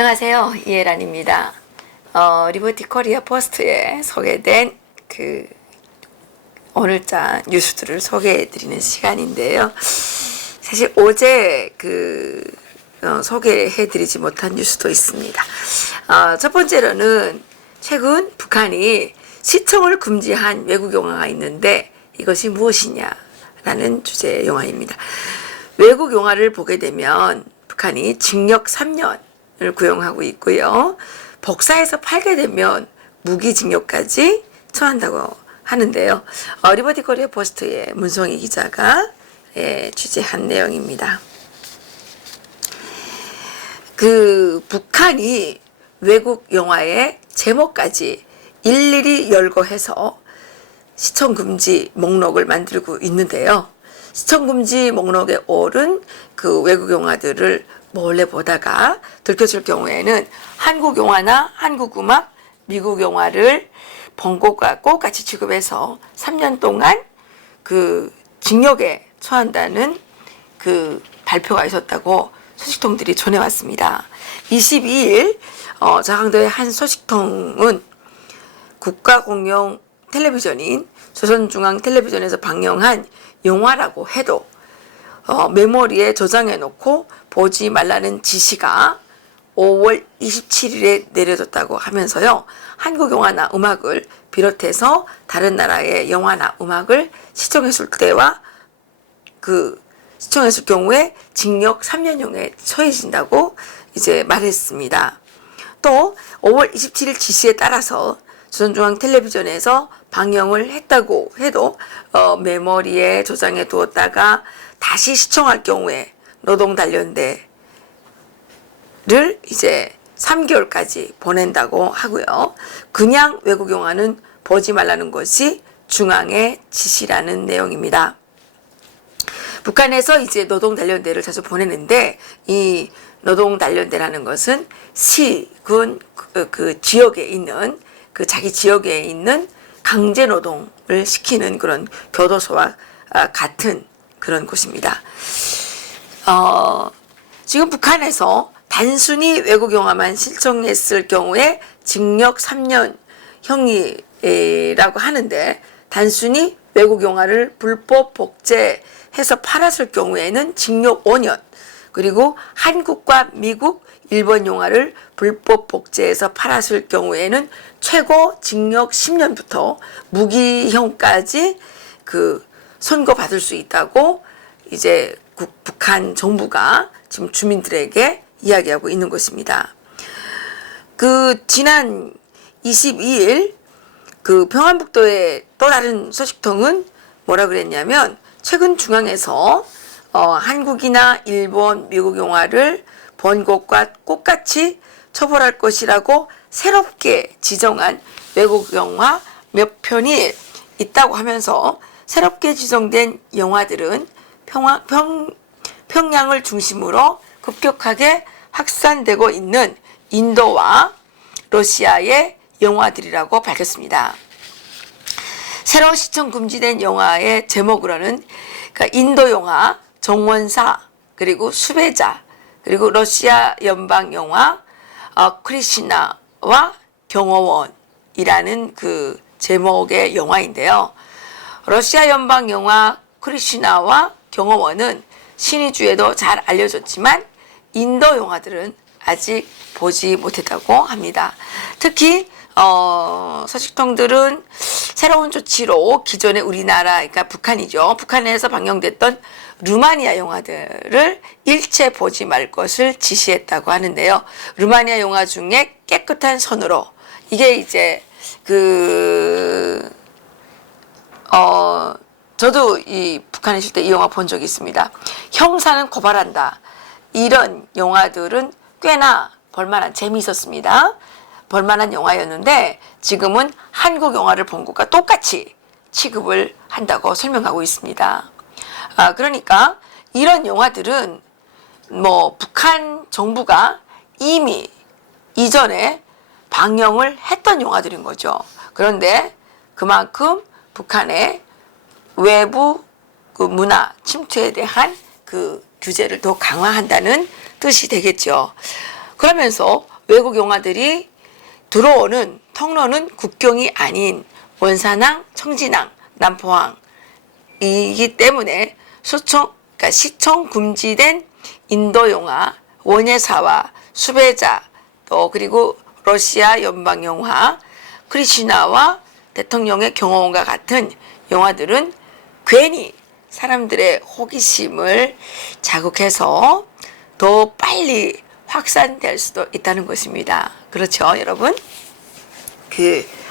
안녕하세요. 이혜란입니다. 리버티 코리아 포스트에 소개된 오늘자 뉴스들을 소개해드리는 시간인데요. 사실 어제 소개해드리지 못한 뉴스도 있습니다. 첫 번째로는 최근 북한이 시청을 금지한 외국 영화가 있는데 이것이 무엇이냐라는 주제의 영화입니다. 외국 영화를 보게 되면 북한이 징역 3년을 구형하고 있고요. 복사해서 팔게 되면 무기징역까지 처한다고 하는데요. 리버티 코리아 포스트의 문성희 기자가 취재한 내용입니다. 북한이 외국 영화의 제목까지 일일이 열거해서 시청금지 목록을 만들고 있는데요. 시청금지 목록에 오른 외국 영화들을 몰래 보다가 들켜질 경우에는 한국 영화나 한국 음악, 미국 영화를 본 것과 똑같이 취급해서 3년 동안 징역에 처한다는 발표가 있었다고 소식통들이 전해왔습니다. 22일 자강도의 한 소식통은 국가공영 텔레비전인 조선중앙텔레비전에서 방영한 영화라고 해도 메모리에 저장해 놓고 보지 말라는 지시가 5월 27일에 내려졌다고 하면서요. 한국 영화나 음악을 비롯해서 다른 나라의 영화나 음악을 시청했을 때와 시청했을 경우에 징역 3년형에 처해진다고 이제 말했습니다. 또 5월 27일 지시에 따라서 조선중앙텔레비전에서 방영을 했다고 해도 메모리에 저장해 두었다가 다시 시청할 경우에 노동단련대를 이제 3개월까지 보낸다고 하고요. 그냥 외국 영화는 보지 말라는 것이 중앙의 지시라는 내용입니다. 북한에서 이제 노동단련대를 자주 보내는데 이 노동단련대라는 것은 시, 군, 지역에 있는 자기 지역에 있는 강제 노동을 시키는 그런 교도소와 같은 그런 곳입니다. 지금 북한에서 단순히 외국 영화만 시청했을 경우에 징역 3년 형이라고 하는데 단순히 외국 영화를 불법 복제해서 팔았을 경우에는 징역 5년 그리고 한국과 미국, 일본 영화를 불법 복제해서 팔았을 경우에는 최고 징역 10년부터 무기형까지 선고받을 수 있다고 이제 북한 정부가 지금 주민들에게 이야기하고 있는 것입니다. 지난 22일 평안북도의 또 다른 소식통은 뭐라 그랬냐면 최근 중앙에서 한국이나 일본, 미국 영화를 본 것과 똑같이 처벌할 것이라고 새롭게 지정한 외국 영화 몇 편이 있다고 하면서 새롭게 지정된 영화들은 평양을 중심으로 급격하게 확산되고 있는 인도와 러시아의 영화들이라고 밝혔습니다. 새로 시청 금지된 영화의 제목으로는 인도 영화 정원사 그리고 수배자 그리고 러시아 연방 영화 크리시나와 경호원이라는 제목의 영화인데요. 러시아 연방 영화 크리시나와 경호원은 신의주에도 잘 알려졌지만 인도 영화들은 아직 보지 못했다고 합니다. 특히 소식통들은 새로운 조치로 기존의 우리나라 그러니까 북한이죠. 북한에서 방영됐던 루마니아 영화들을 일체 보지 말 것을 지시했다고 하는데요. 루마니아 영화 중에 깨끗한 손으로 이게 이제 저도 이 북한에 있을 때 이 영화 본 적이 있습니다. 형사는 고발한다. 이런 영화들은 꽤나 볼만한 재미있었습니다. 볼만한 영화였는데 지금은 한국 영화를 본 것과 똑같이 취급을 한다고 설명하고 있습니다. 그러니까 이런 영화들은 북한 정부가 이미 이전에 방영을 했던 영화들인 거죠. 그런데 그만큼 북한의 외부 문화 침투에 대한 규제를 더 강화한다는 뜻이 되겠죠. 그러면서 외국 영화들이 들어오는 통로는 국경이 아닌 원산항, 청진항, 남포항이기 때문에 그러니까 시청 금지된 인도 영화, 원예사와 수배자, 또 그리고 러시아 연방 영화, 크리시나와 대통령의 경호원과 같은 영화들은 괜히 사람들의 호기심을 자극해서 더 빨리 확산될 수도 있다는 것입니다. 그렇죠, 여러분?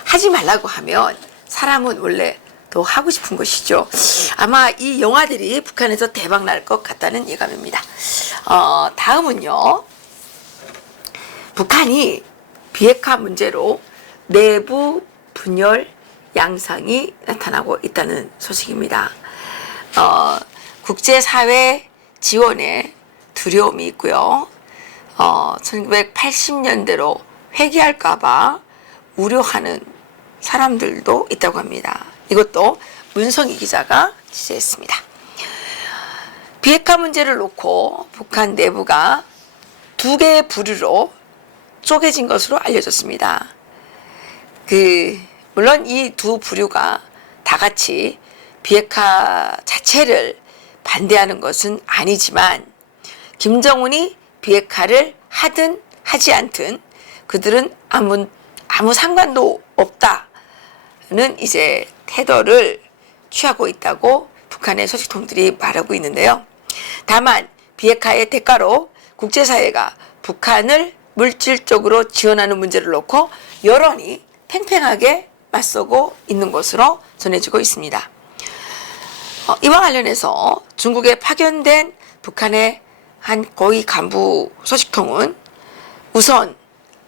하지 말라고 하면 사람은 원래 더 하고 싶은 것이죠. 아마 이 영화들이 북한에서 대박 날 것 같다는 예감입니다. 다음은요. 북한이 비핵화 문제로 내부 분열 양상이 나타나고 있다는 소식입니다. 국제사회 지원에 두려움이 있고요. 1980년대로 회귀할까봐 우려하는 사람들도 있다고 합니다. 이것도 문성희 기자가 취재했습니다. 비핵화 문제를 놓고 북한 내부가 두 개의 부류로 쪼개진 것으로 알려졌습니다. 물론 이 두 부류가 다 같이 비핵화 자체를 반대하는 것은 아니지만 김정은이 비핵화를 하든 하지 않든 그들은 아무 상관도 없다는 이제 태도를 취하고 있다고 북한의 소식통들이 말하고 있는데요. 다만 비핵화의 대가로 국제사회가 북한을 물질적으로 지원하는 문제를 놓고 여론이 팽팽하게 맞서고 있는 것으로 전해지고 있습니다. 이와 관련해서 중국에 파견된 북한의 한 고위 간부 소식통은 우선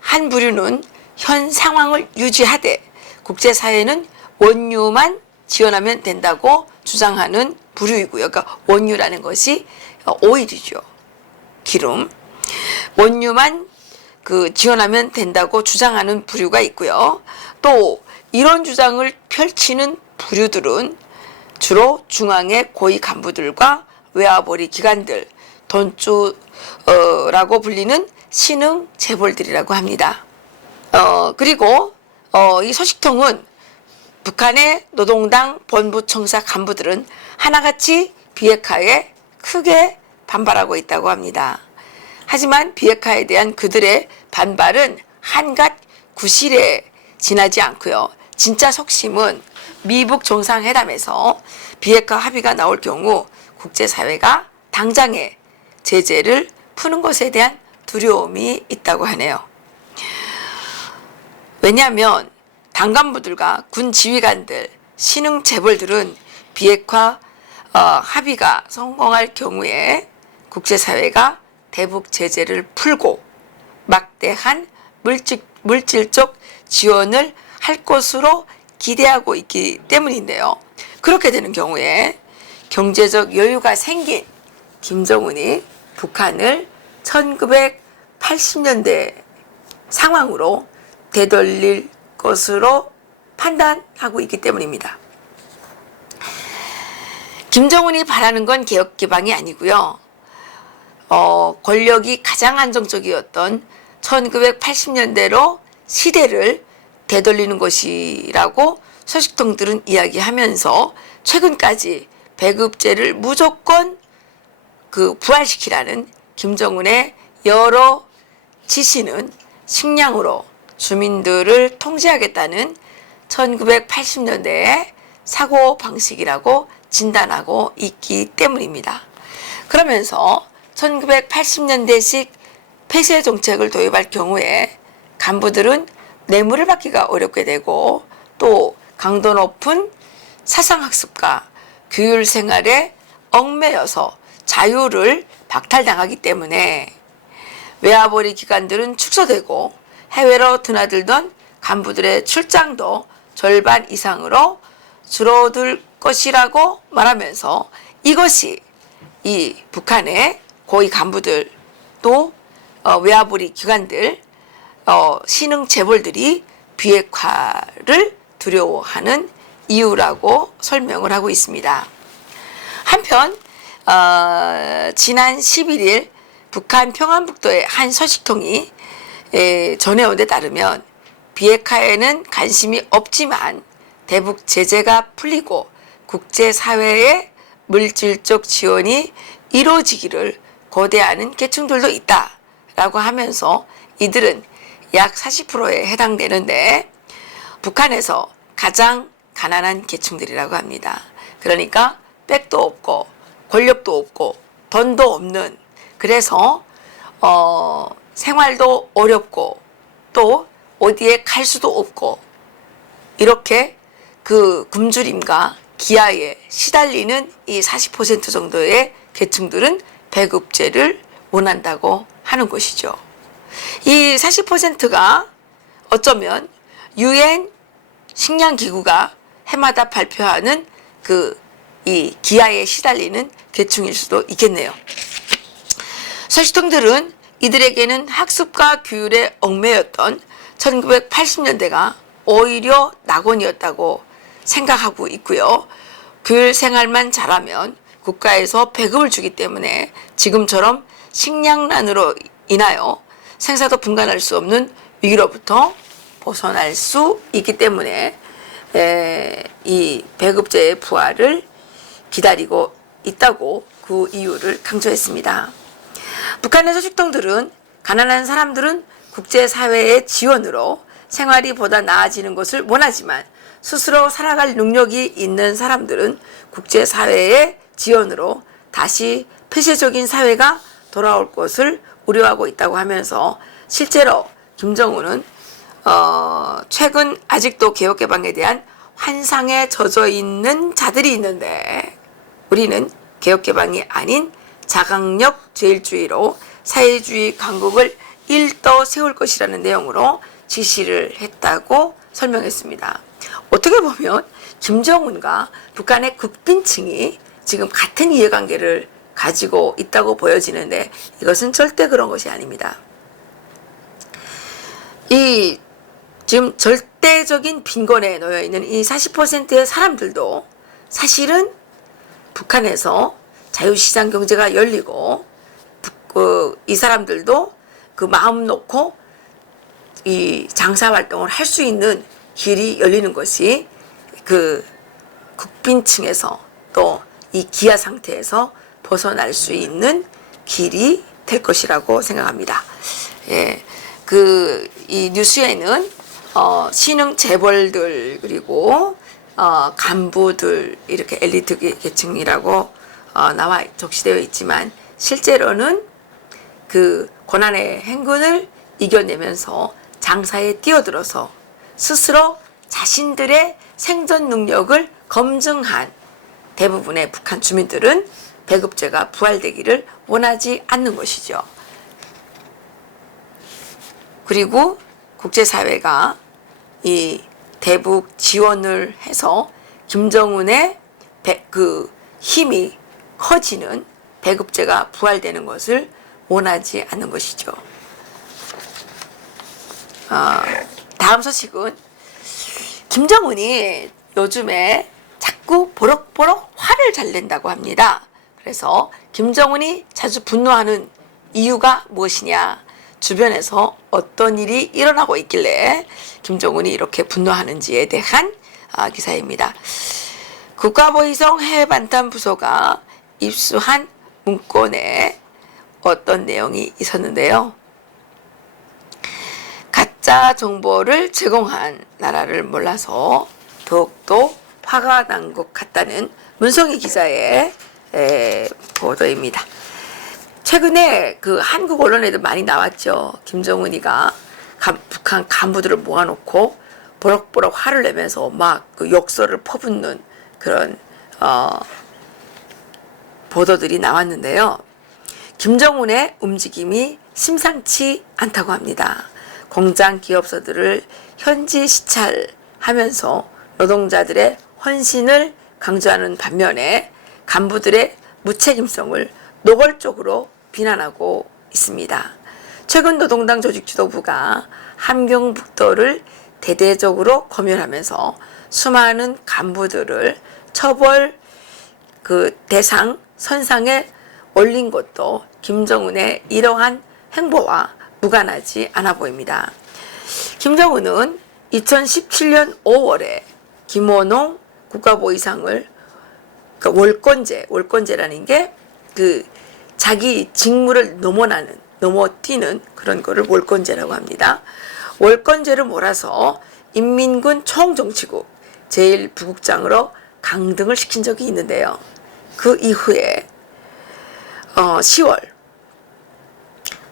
한 부류는 현 상황을 유지하되 국제사회는 원유만 지원하면 된다고 주장하는 부류이고요. 그러니까 원유라는 것이 오일이죠. 기름. 원유만 지원하면 된다고 주장하는 부류가 있고요. 또 이런 주장을 펼치는 부류들은 주로 중앙의 고위 간부들과 외화벌이 기관들, 돈주라고 불리는 신흥 재벌들이라고 합니다. 그리고 이 소식통은 북한의 노동당 본부청사 간부들은 하나같이 비핵화에 크게 반발하고 있다고 합니다. 하지만 비핵화에 대한 그들의 반발은 한갓 구실에 지나지 않고요. 진짜 속심은 미북 정상회담에서 비핵화 합의가 나올 경우 국제사회가 당장의 제재를 푸는 것에 대한 두려움이 있다고 하네요. 왜냐하면 당 간부들과 군 지휘관들, 신흥 재벌들은 비핵화 합의가 성공할 경우에 국제사회가 대북 제재를 풀고 막대한 물질적 지원을 할 것으로 기대하고 있기 때문인데요. 그렇게 되는 경우에 경제적 여유가 생긴 김정은이 북한을 1980년대 상황으로 되돌릴 것으로 판단하고 있기 때문입니다. 김정은이 바라는 건 개혁 개방이 아니고요. 권력이 가장 안정적이었던 1980년대로 시대를 되돌리는 것이라고 소식통들은 이야기하면서 최근까지 배급제를 무조건 부활시키라는 김정은의 여러 지시는 식량으로 주민들을 통제하겠다는 1980년대의 사고방식이라고 진단하고 있기 때문입니다. 그러면서 1980년대식 폐쇄 정책을 도입할 경우에 간부들은 뇌물을 받기가 어렵게 되고 또 강도 높은 사상학습과 규율 생활에 얽매여서 자유를 박탈당하기 때문에 외화벌이 기관들은 축소되고 해외로 드나들던 간부들의 출장도 절반 이상으로 줄어들 것이라고 말하면서 이것이 이 북한의 고위 간부들 또 외화벌이 기관들 신흥 재벌들이 비핵화를 두려워하는 이유라고 설명을 하고 있습니다. 한편 지난 11일 북한 평안북도의 한 서식통이 전해온 데 따르면 비핵화에는 관심이 없지만 대북 제재가 풀리고 국제사회의 물질적 지원이 이루어지기를 고대하는 계층들도 있다라고 하면서 이들은 약 40%에 해당되는데 북한에서 가장 가난한 계층들이라고 합니다. 그러니까 백도 없고 권력도 없고 돈도 없는, 그래서 생활도 어렵고 또 어디에 갈 수도 없고 이렇게 그 굶주림과 기아에 시달리는 이 40% 정도의 계층들은 배급제를 원한다고 하는 것이죠. 이 40%가 어쩌면 UN 식량기구가 해마다 발표하는 이 기아에 시달리는 계층일 수도 있겠네요. 서식통들은 이들에게는 학습과 규율에 얽매였던 1980년대가 오히려 낙원이었다고 생각하고 있고요. 교육 생활만 잘하면 국가에서 배급을 주기 때문에 지금처럼 식량난으로 인하여 생사도 분간할 수 없는 위기로부터 벗어날 수 있기 때문에 이 배급제의 부활을 기다리고 있다고 그 이유를 강조했습니다. 북한의 서식통들은 가난한 사람들은 국제사회의 지원으로 생활이 보다 나아지는 것을 원하지만 스스로 살아갈 능력이 있는 사람들은 국제사회의 지원으로 다시 폐쇄적인 사회가 돌아올 것을 우려하고 있다고 하면서 실제로 김정은은 최근 아직도 개혁개방에 대한 환상에 젖어 있는 자들이 있는데 우리는 개혁개방이 아닌 자강력 제일주의로 사회주의 강국을 일떠 세울 것이라는 내용으로 지시를 했다고 설명했습니다. 어떻게 보면 김정은과 북한의 극빈층이 지금 같은 이해관계를 가지고 있다고 보여지는데 이것은 절대 그런 것이 아닙니다. 이 지금 절대적인 빈곤에 놓여 있는 이 40%의 사람들도 사실은 북한에서 자유시장 경제가 열리고 이 사람들도 그 마음 놓고 이 장사 활동을 할 수 있는 길이 열리는 것이 그 국빈층에서 또 이 기아 상태에서 벗어날 수 있는 길이 될 것이라고 생각합니다. 예, 이 뉴스에는 신흥 재벌들 그리고 간부들 이렇게 엘리트 계층이라고 나와 적시되어 있지만 실제로는 그 고난의 행군을 이겨내면서 장사에 뛰어들어서 스스로 자신들의 생존 능력을 검증한 대부분의 북한 주민들은 배급제가 부활되기를 원하지 않는 것이죠. 그리고 국제사회가 이 대북 지원을 해서 김정은의 그 힘이 커지는 배급제가 부활되는 것을 원하지 않는 것이죠. 다음 소식은 김정은이 요즘에 자꾸 버럭버럭 화를 잘 낸다고 합니다. 그래서 김정은이 자주 분노하는 이유가 무엇이냐, 주변에서 어떤 일이 일어나고 있길래 김정은이 이렇게 분노하는지에 대한 기사입니다. 국가보위성 해외반탄부소가 입수한 문건에 어떤 내용이 있었는데요. 가짜 정보를 제공한 나라를 몰라서 더욱더 화가 난 것 같다는 문성희 기자의 보도입니다. 최근에 그 한국 언론에도 많이 나왔죠. 김정은이가 북한 간부들을 모아놓고 버럭버럭 화를 내면서 막 그 욕설을 퍼붓는 그런 보도들이 나왔는데요. 김정은의 움직임이 심상치 않다고 합니다. 공장 기업소들을 현지 시찰하면서 노동자들의 헌신을 강조하는 반면에 간부들의 무책임성을 노골적으로 비난하고 있습니다. 최근 노동당 조직지도부가 함경북도를 대대적으로 검열하면서 수많은 간부들을 처벌 그 대상 선상에 올린 것도 김정은의 이러한 행보와 무관하지 않아 보입니다. 김정은은 2017년 5월에 김원홍 국가보위상을, 그러니까 월권제라는 게 그 자기 직무를 넘어뛰는 그런 거를 월권제라고 합니다. 월권제를 몰아서 인민군 총정치국 제1부국장으로 강등을 시킨 적이 있는데요. 그 이후에 10월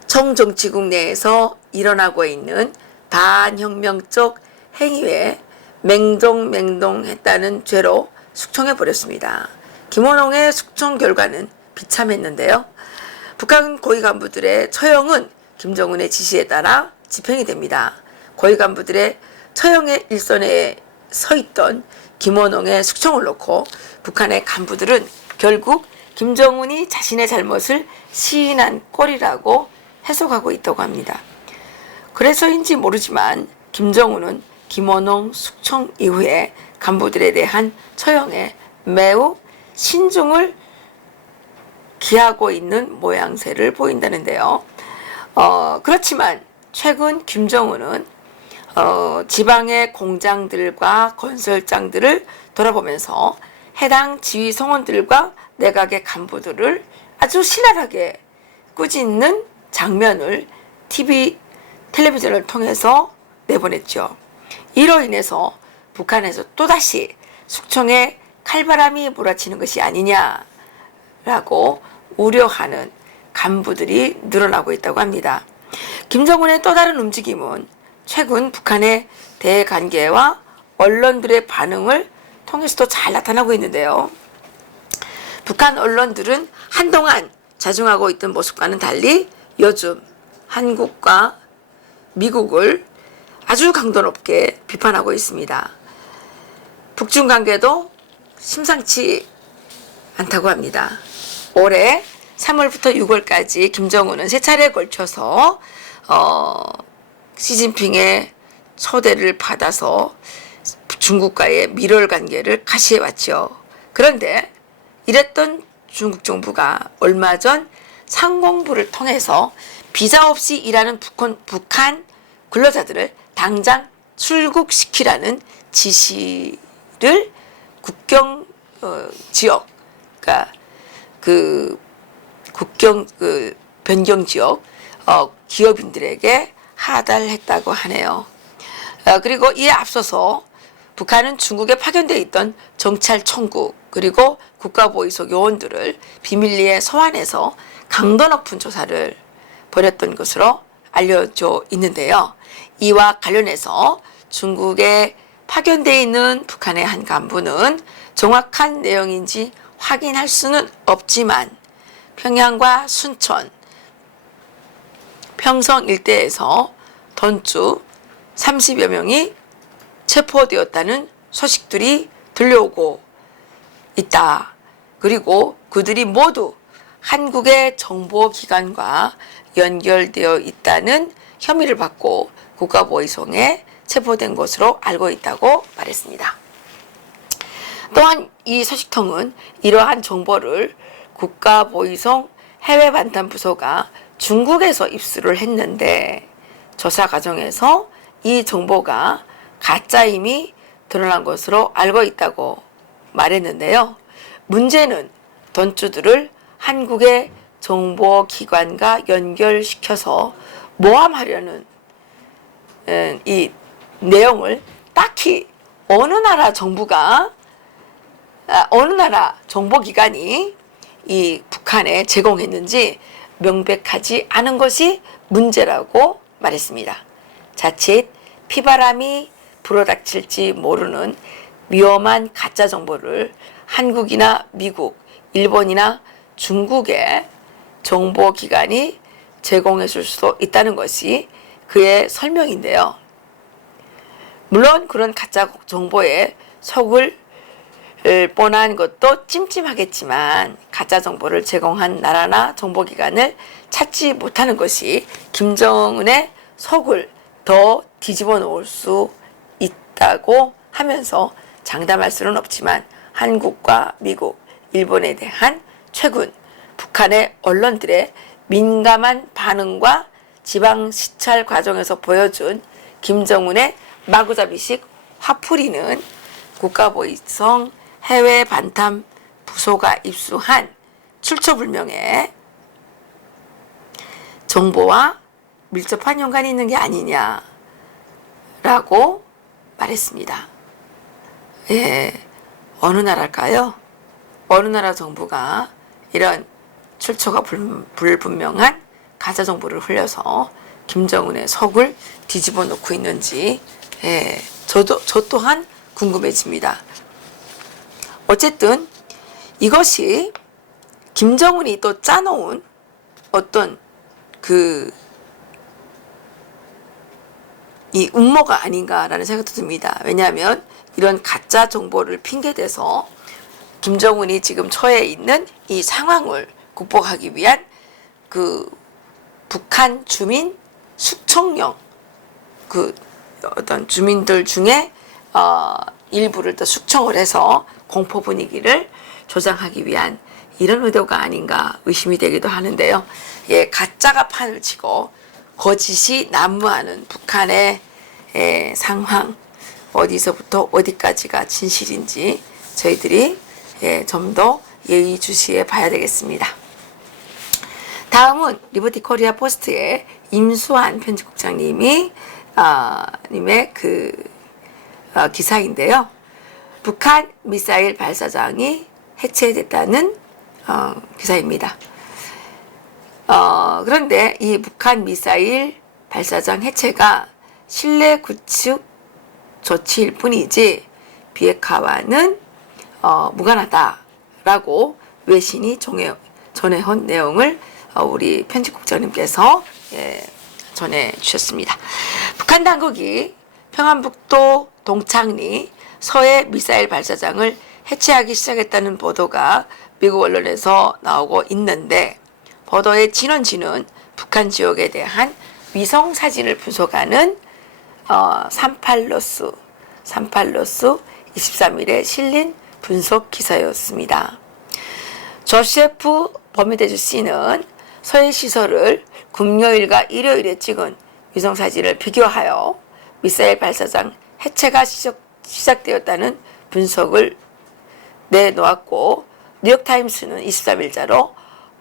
총정치국 내에서 일어나고 있는 반혁명적 행위에 맹동했다는 죄로 숙청해버렸습니다. 김원홍의 숙청 결과는 비참했는데요. 북한 고위 간부들의 처형은 김정은의 지시에 따라 집행이 됩니다. 고위 간부들의 처형의 일선에 서 있던 김원홍의 숙청을 놓고 북한의 간부들은 결국 김정은이 자신의 잘못을 시인한 꼴이라고 해석하고 있다고 합니다. 그래서인지 모르지만 김정은은 김원홍 숙청 이후에 간부들에 대한 처형에 매우 신중을 기하고 있는 모양새를 보인다는데요. 그렇지만 최근 김정은은 지방의 공장들과 건설장들을 돌아보면서 해당 지휘 성원들과 내각의 간부들을 아주 신랄하게 꾸짖는 장면을 텔레비전을 통해서 내보냈죠. 이로 인해서 북한에서 또다시 숙청에 칼바람이 몰아치는 것이 아니냐라고 우려하는 간부들이 늘어나고 있다고 합니다. 김정은의 또 다른 움직임은 최근 북한의 대관계와 언론들의 반응을 통해서도 잘 나타나고 있는데요. 북한 언론들은 한동안 자중하고 있던 모습과는 달리 요즘 한국과 미국을 아주 강도 높게 비판하고 있습니다. 북중 관계도 심상치 않다고 합니다. 올해 3월부터 6월까지 김정은은 세 차례에 걸쳐서 시진핑의 초대를 받아서 중국과의 밀월 관계를 가시해왔죠. 그런데 이랬던 중국 정부가 얼마 전 상공부를 통해서 비자 없이 일하는 북한 근로자들을 당장 출국시키라는 지시를 국경 지역, 그러니까 그 국경 변경 지역 기업인들에게 하달했다고 하네요. 그리고 이에 앞서서 북한은 중국에 파견되어 있던 정찰총국 그리고 국가보위소 요원들을 비밀리에 소환해서 강도 높은 조사를 벌였던 것으로 알려져 있는데요. 이와 관련해서 중국에 파견되어 있는 북한의 한 간부는 정확한 내용인지 확인할 수는 없지만 평양과 순천, 평성 일대에서 던주 30여 명이 체포되었다는 소식들이 들려오고 있다. 그리고 그들이 모두 한국의 정보기관과 연결되어 있다는 혐의를 받고 국가보위성에 체포된 것으로 알고 있다고 말했습니다. 또한 이 소식통은 이러한 정보를 국가보위성 해외반탄부서가 중국에서 입수를 했는데 조사 과정에서 이 정보가 가짜임이 드러난 것으로 알고 있다고 말했는데요. 문제는 던주들을 한국의 정보기관과 연결시켜서 모함하려는 이 내용을 딱히 어느 나라 정보기관이 이 북한에 제공했는지 명백하지 않은 것이 문제라고 말했습니다. 자칫 피바람이 불어닥칠지 모르는 위험한 가짜 정보를 한국이나 미국, 일본이나 중국의 정보기관이 제공해 줄 수도 있다는 것이 그의 설명인데요. 물론 그런 가짜 정보에 속을 뻔한 것도 찜찜하겠지만 가짜 정보를 제공한 나라나 정보기관을 찾지 못하는 것이 김정은의 속을 더 뒤집어 놓을 수 있다고 하면서 장담할 수는 없지만 한국과 미국, 일본에 대한 최근 북한의 언론들의 민감한 반응과 지방 시찰 과정에서 보여준 김정은의 마구잡이식 화풀이는 국가보위성 해외 반탐 부소가 입수한 출처불명의 정보와 밀접한 연관이 있는 게 아니냐라고 말했습니다. 예, 어느 나라일까요? 어느 나라 정부가 이런 출처가 불분명한 가짜 정보를 흘려서 김정은의 석을 뒤집어 놓고 있는지, 예, 저 또한 궁금해집니다. 어쨌든 이것이 김정은이 또 짜놓은 어떤 이 음모가 아닌가라는 생각도 듭니다. 왜냐하면 이런 가짜 정보를 핑계대서 김정은이 지금 처해 있는 이 상황을 극복하기 위한 북한 주민 숙청령, 어떤 주민들 중에 일부를 또 숙청을 해서 공포 분위기를 조장하기 위한 이런 의도가 아닌가 의심이 되기도 하는데요. 예, 가짜가 판을 치고 거짓이 난무하는 북한의 상황, 어디서부터 어디까지가 진실인지 저희들이 좀 더 예의주시해 봐야 되겠습니다. 다음은 리버티 코리아 포스트의 임수환 편집국장님이 님의 기사인데요. 북한 미사일 발사장이 해체됐다는 기사입니다. 그런데 이 북한 미사일 발사장 해체가 실내 구축 조치일 뿐이지 비핵화와는 무관하다라고 외신이 전해온 내용을 우리 편집국장님께서 전해주셨습니다. 북한 당국이 평안북도 동창리 서해 미사일 발사장을 해체하기 시작했다는 보도가 미국 언론에서 나오고 있는데, 보도의 진원지는 북한 지역에 대한 위성 사진을 분석하는 38로스 23일에 실린 분석 기사였습니다. 조세프 버미데즈 씨는 서해 시설을 금요일과 일요일에 찍은 위성 사진을 비교하여 미사일 발사장 해체가 시작되었다는 분석을 내놓았고, 뉴욕타임스는 23일자로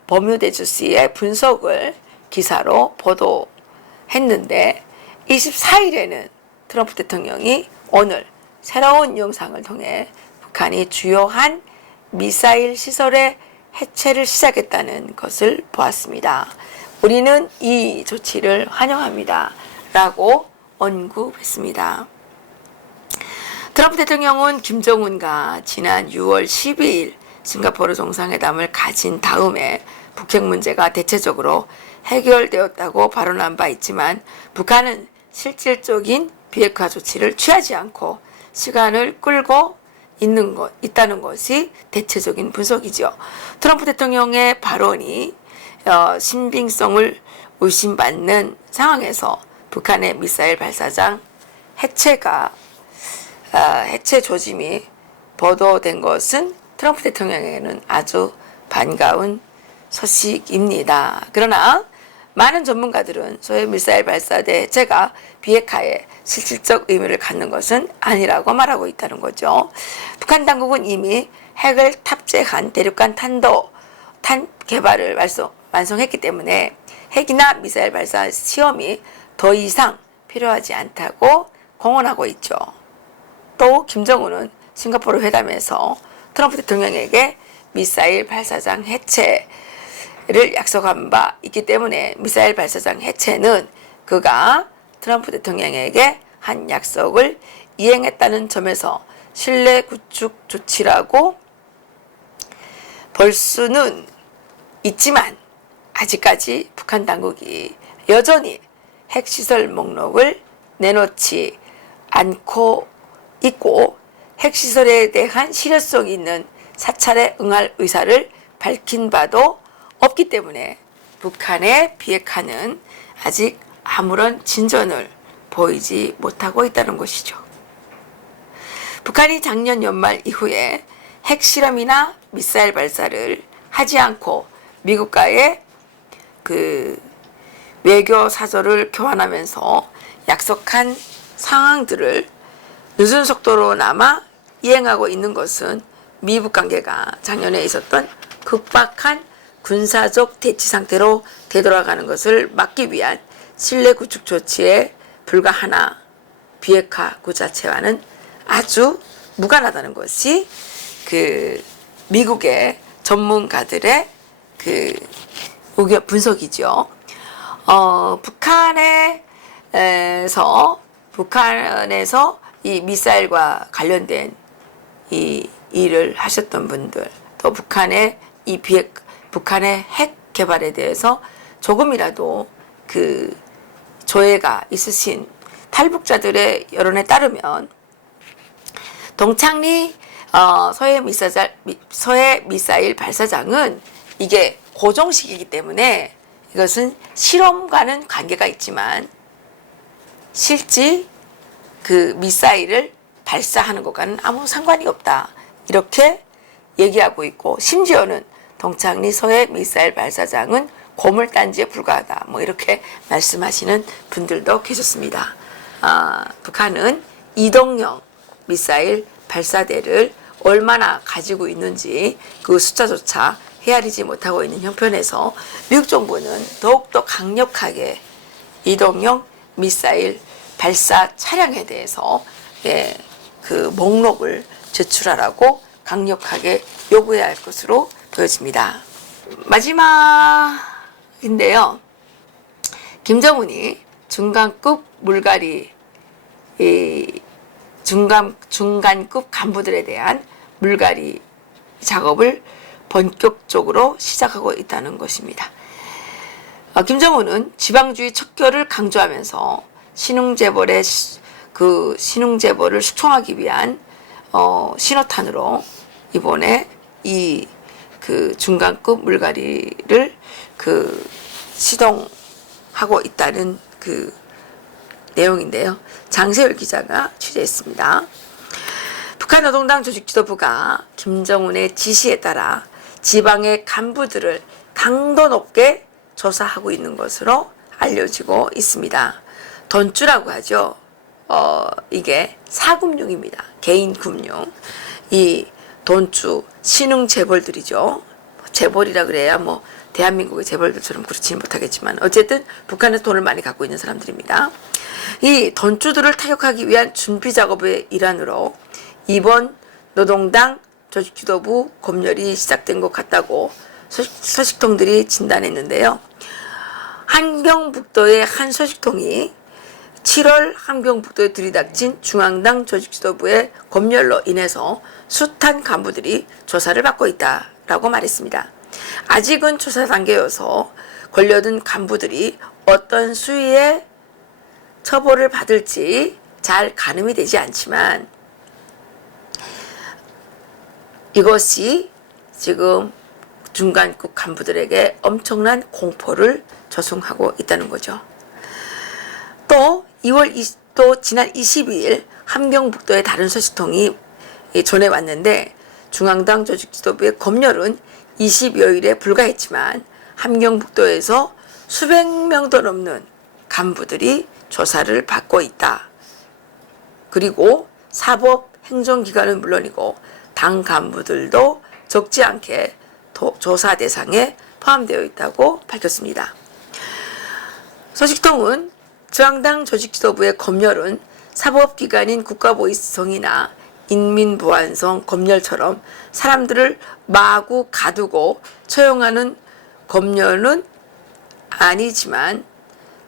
버뮤데즈 씨의 분석을 기사로 보도했는데, 24일에는 트럼프 대통령이 오늘 새로운 영상을 통해 북한이 주요한 미사일 시설의 해체를 시작했다는 것을 보았습니다. 우리는 이 조치를 환영합니다. 라고 언급했습니다. 트럼프 대통령은 김정은과 지난 6월 12일 싱가포르 정상회담을 가진 다음에 북핵 문제가 대체적으로 해결되었다고 발언한 바 있지만, 북한은 실질적인 비핵화 조치를 취하지 않고 시간을 끌고 있다는 것이 대체적인 분석이죠. 트럼프 대통령의 발언이 신빙성을 의심받는 상황에서 북한의 미사일 발사장 해체 조짐이 보도된 것은 트럼프 대통령에게는 아주 반가운 소식입니다. 그러나 많은 전문가들은 소해 미사일 발사대 해체가 비핵화에 실질적 의미를 갖는 것은 아니라고 말하고 있다는 거죠. 북한 당국은 이미 핵을 탑재한 대륙간 탄 개발을 완성했기 때문에 핵이나 미사일 발사 시험이 더 이상 필요하지 않다고 공언하고 있죠. 또 김정은은 싱가포르 회담에서 트럼프 대통령에게 미사일 발사장 해체를 약속한 바 있기 때문에 미사일 발사장 해체는 그가 트럼프 대통령에게 한 약속을 이행했다는 점에서 신뢰 구축 조치라고 볼 수는 있지만, 아직까지 북한 당국이 여전히 핵시설 목록을 내놓지 않고 있고, 핵시설에 대한 실효성 있는 사찰에 응할 의사를 밝힌 바도 없기 때문에 북한의 비핵화는 아직 아무런 진전을 보이지 못하고 있다는 것이죠. 북한이 작년 연말 이후에 핵실험이나 미사일 발사를 하지 않고 미국과의 그 외교 사절을 교환하면서 약속한 상황들을 늦은 속도로나마 이행하고 있는 것은 미북 관계가 작년에 있었던 급박한 군사적 대치 상태로 되돌아가는 것을 막기 위한 신뢰 구축 조치에 불과하나 비핵화 그 자체와는 아주 무관하다는 것이 그 미국의 전문가들의 그 의견 분석이죠. 북한에서 이 미사일과 관련된 이 일을 하셨던 분들, 또 북한의 핵 개발에 대해서 조금이라도 그 조회가 있으신 탈북자들의 여론에 따르면 동창리 서해 미사일 발사장은 이게 고정식이기 때문에 이것은 실험과는 관계가 있지만 실제 그 미사일을 발사하는 것과는 아무 상관이 없다. 이렇게 얘기하고 있고, 심지어는 동창리 서해 미사일 발사장은 고물단지에 불과하다. 뭐 이렇게 말씀하시는 분들도 계셨습니다. 북한은 이동형 미사일 발사대를 얼마나 가지고 있는지 그 숫자조차 헤아리지 못하고 있는 형편에서 미국 정부는 더욱더 강력하게 이동형 미사일 발사 차량에 대해서 그 목록을 제출하라고 강력하게 요구해야 할 것으로 보여집니다. 마지막인데요. 김정은이 중간급 물갈이 중간급 간부들에 대한 물갈이 작업을 본격적으로 시작하고 있다는 것입니다. 김정은은 지방주의 척결을 강조하면서 신흥재벌을 숙청하기 위한 신호탄으로 이번에 이 그 중간급 물갈이를 그 시동하고 있다는 그 내용인데요. 장세율 기자가 취재했습니다. 북한 노동당 조직지도부가 김정은의 지시에 따라 지방의 간부들을 강도 높게 조사하고 있는 것으로 알려지고 있습니다. 돈주라고 하죠. 이게 사금융입니다. 개인금융. 이 돈주 신흥 재벌들이죠. 재벌이라 그래야 뭐 대한민국의 재벌들처럼 그렇지는 못하겠지만 어쨌든 북한에서 돈을 많이 갖고 있는 사람들입니다. 이 돈주들을 타격하기 위한 준비 작업의 일환으로 이번 노동당 조직지도부 검열이 시작된 것 같다고 소식통들이 진단했는데요. 함경북도의 한 소식통이 7월 함경북도에 들이닥친 중앙당 조직지도부의 검열로 인해서 숱한 간부들이 조사를 받고 있다라고 말했습니다. 아직은 조사 단계여서 걸려든 간부들이 어떤 수위의 처벌을 받을지 잘 가늠이 되지 않지만 이것이 지금 중간급 간부들에게 엄청난 공포를 조성하고 있다는 거죠. 또 지난 22일 함경북도의 다른 소식통이 전해왔는데 중앙당 조직지도부의 검열은 20여일에 불과했지만 함경북도에서 수백 명도 넘는 간부들이 조사를 받고 있다. 그리고 사법 행정기관은 물론이고 당 간부들도 적지 않게 조사 대상에 포함되어 있다고 밝혔습니다. 소식통은 중앙당 조직지도부의 검열은 사법기관인 국가보위성이나 인민보안성 검열처럼 사람들을 마구 가두고 처형하는 검열은 아니지만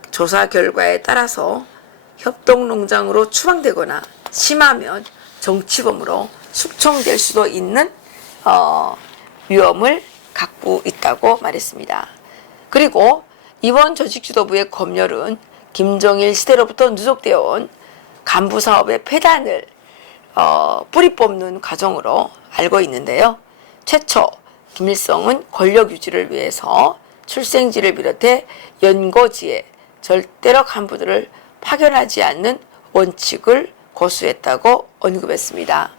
조사 결과에 따라서 협동농장으로 추방되거나 심하면 정치범으로 숙청될 수도 있는 위험을 갖고 있다고 말했습니다. 그리고 이번 조직지도부의 검열은 김정일 시대로부터 누적되어 온 간부 사업의 폐단을 뿌리 뽑는 과정으로 알고 있는데요. 최초 김일성은 권력 유지를 위해서 출생지를 비롯해 연고지에 절대로 간부들을 파견하지 않는 원칙을 고수했다고 언급했습니다.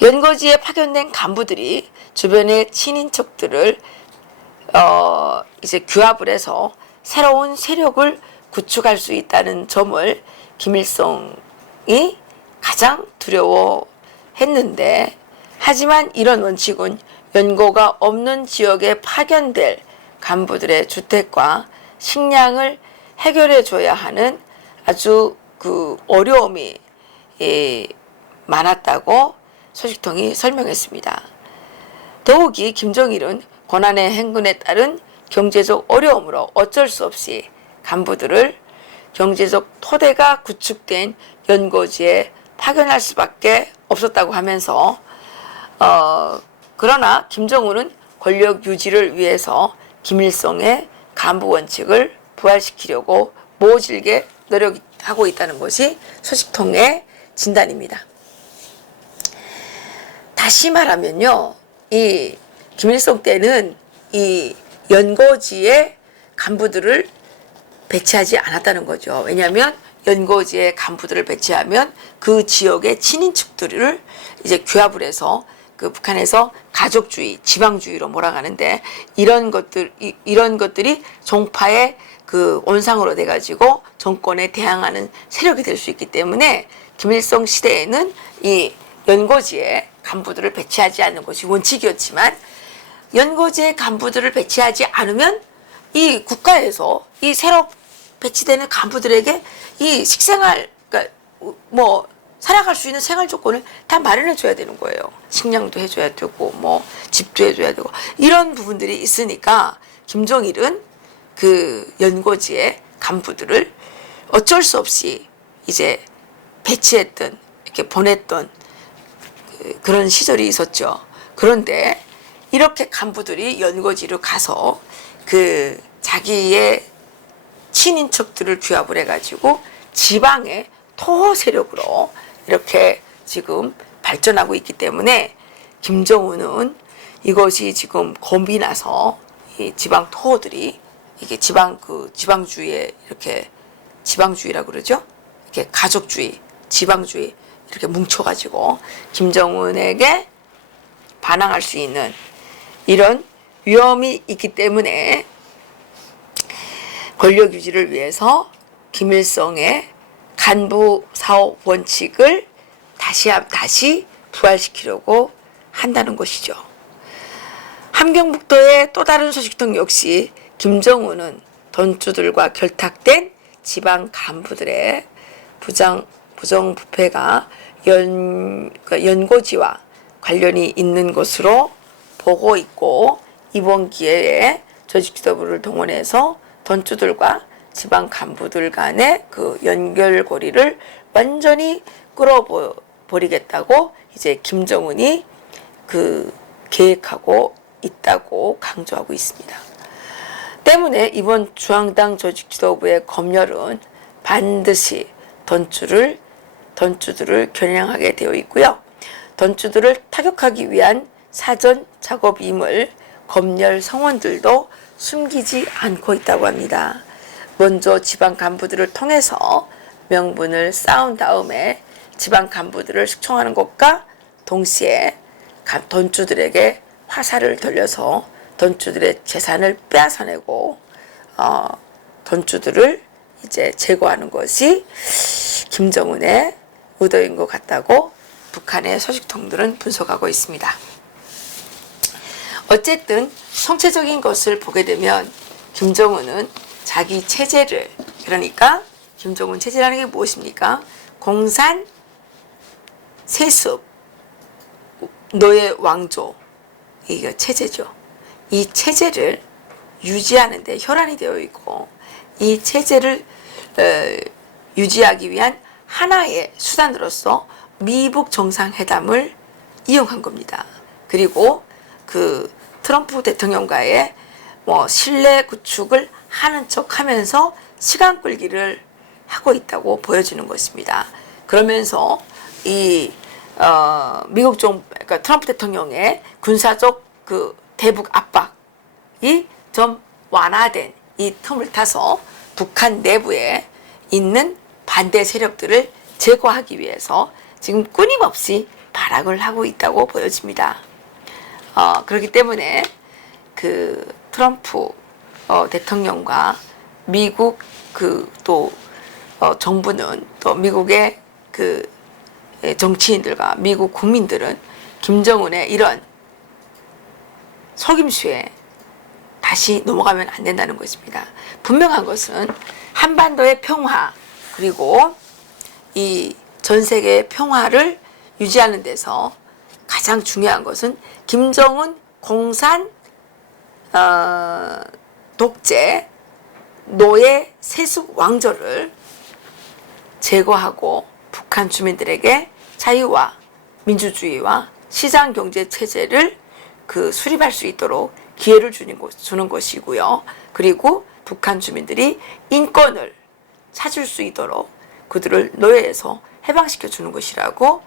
연고지에 파견된 간부들이 주변의 친인척들을 이제 규합을 해서 새로운 세력을 구축할 수 있다는 점을 김일성이 가장 두려워했는데, 하지만 이런 원칙은 연고가 없는 지역에 파견될 간부들의 주택과 식량을 해결해 줘야 하는 아주 그 어려움이 많았다고 소식통이 설명했습니다. 더욱이 김정일은 고난의 행군에 따른 경제적 어려움으로 어쩔 수 없이 간부들을 경제적 토대가 구축된 연고지에 파견할 수밖에 없었다고 하면서 그러나 김정은은 권력 유지를 위해서 김일성의 간부 원칙을 부활시키려고 모질게 노력하고 있다는 것이 소식통의 진단입니다. 다시 말하면요, 이 김일성 때는 이 연고지에 간부들을 배치하지 않았다는 거죠. 왜냐하면 연고지에 간부들을 배치하면 그 지역의 친인척들을 이제 규합을 해서 그 북한에서 가족주의, 지방주의로 몰아가는데, 이런 것들이 종파의 그 온상으로 돼가지고 정권에 대항하는 세력이 될 수 있기 때문에 김일성 시대에는 이 연고지에 간부들을 배치하지 않는 것이 원칙이었지만, 연고지에 간부들을 배치하지 않으면 이 국가에서 이 새로 배치되는 간부들에게 이 식생활, 그러니까 뭐 살아갈 수 있는 생활 조건을 다 마련해 줘야 되는 거예요. 식량도 해줘야 되고 뭐 집도 해줘야 되고 이런 부분들이 있으니까 김정일은 그 연고지에 간부들을 어쩔 수 없이 이제 배치했던, 이렇게 보냈던 그런 시절이 있었죠. 그런데 이렇게 간부들이 연고지로 가서 그 자기의 친인척들을 규합을 해가지고 지방의 토호 세력으로 이렇게 지금 발전하고 있기 때문에 김정은은 이것이 지금 겁이 나서 이 지방 토호들이 이게 지방주의에 이렇게 지방주의라고 그러죠. 이렇게 가족주의, 지방주의 이렇게 뭉쳐가지고 김정은에게 반항할 수 있는 이런 위험이 있기 때문에 권력 유지를 위해서 김일성의 간부 사업 원칙을 다시 부활시키려고 한다는 것이죠. 함경북도의 또 다른 소식통 역시 김정은은 돈주들과 결탁된 지방 간부들의 부정부패가 연고지와 관련이 있는 것으로 보고 있고, 이번 기회에 조직지도부를 동원해서 돈주들과 지방 간부들 간의 그 연결고리를 완전히 끌어버리겠다고 이제 김정은이 그 계획하고 있다고 강조하고 있습니다. 때문에 이번 중앙당 조직지도부의 검열은 반드시 돈주들을 겨냥하게 되어 있고요. 돈주들을 타격하기 위한 사전 작업임을 검열 성원들도 숨기지 않고 있다고 합니다. 먼저 지방 간부들을 통해서 명분을 쌓은 다음에 지방 간부들을 숙청하는 것과 동시에 돈주들에게 화살을 돌려서 돈주들의 재산을 빼앗아내고 돈주들을 이제 제거하는 것이 김정은의 의도인 것 같다고 북한의 소식통들은 분석하고 있습니다. 어쨌든 총체적인 것을 보게 되면 김정은은 자기 체제를, 그러니까 김정은 체제라는 게 무엇입니까? 공산, 세습, 노예, 왕조, 이게 체제죠. 이 체제를 유지하는 데 혈안이 되어 있고, 이 체제를 유지하기 위한 하나의 수단으로서 미북 정상회담을 이용한 겁니다. 그리고 그 트럼프 대통령과의 뭐 신뢰 구축을 하는 척 하면서 시간 끌기를 하고 있다고 보여주는 것입니다. 그러면서 이 그러니까 트럼프 대통령의 군사적 그 대북 압박이 좀 완화된 이 틈을 타서 북한 내부에 있는 반대 세력들을 제거하기 위해서 지금 끊임없이 발악을 하고 있다고 보여집니다. 그렇기 때문에 그 트럼프 대통령과 미국 또 정부는 또 미국의 그 정치인들과 미국 국민들은 김정은의 이런 속임수에 다시 넘어가면 안 된다는 것입니다. 분명한 것은 한반도의 평화 그리고 이 전 세계의 평화를 유지하는 데서 가장 중요한 것은 김정은 공산 독재 노예 세습 왕조를 제거하고 북한 주민들에게 자유와 민주주의와 시장 경제 체제를 수립할 수 있도록 기회를 주는 것이고요. 그리고 북한 주민들이 인권을 찾을 수 있도록 그들을 노예에서 해방시켜 주는 것이라고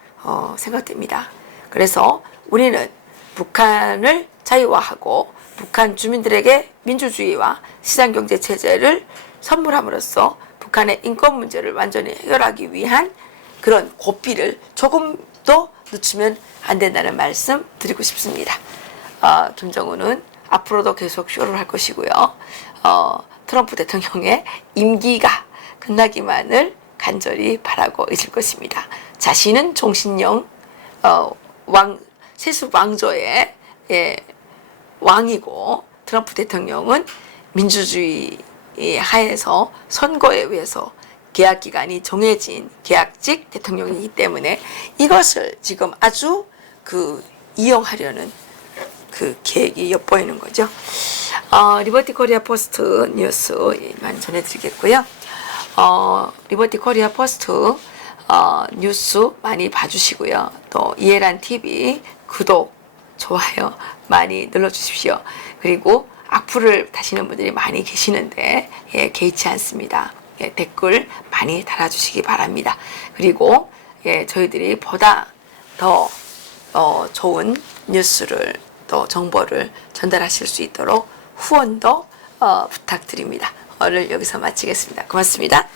생각됩니다. 그래서 우리는 북한을 자유화하고 북한 주민들에게 민주주의와 시장경제 체제를 선물함으로써 북한의 인권 문제를 완전히 해결하기 위한 그런 고삐를 조금도 늦추면 안 된다는 말씀 드리고 싶습니다. 김정은은 앞으로도 계속 쇼를 할 것이고요. 트럼프 대통령의 임기가 끝나기만을 간절히 바라고 있을 것입니다. 자신은 종신령 세습 왕조의 왕이고 트럼프 대통령은 민주주의 하에서 선거에 의해서 계약 기간이 정해진 계약직 대통령이기 때문에 이것을 지금 아주 이용하려는 계획이 엿보이는 거죠. 리버티 코리아 포스트 뉴스만 전해드리겠고요. 리버티 코리아 포스트 뉴스 많이 봐주시고요. 또 이해란 TV 구독, 좋아요 많이 눌러주십시오. 그리고 악플을 다시는 분들이 많이 계시는데 개의치 않습니다. 댓글 많이 달아주시기 바랍니다. 그리고 저희들이 보다 더 좋은 뉴스를 또 정보를 전달하실 수 있도록 후원도 부탁드립니다. 오늘 여기서 마치겠습니다. 고맙습니다.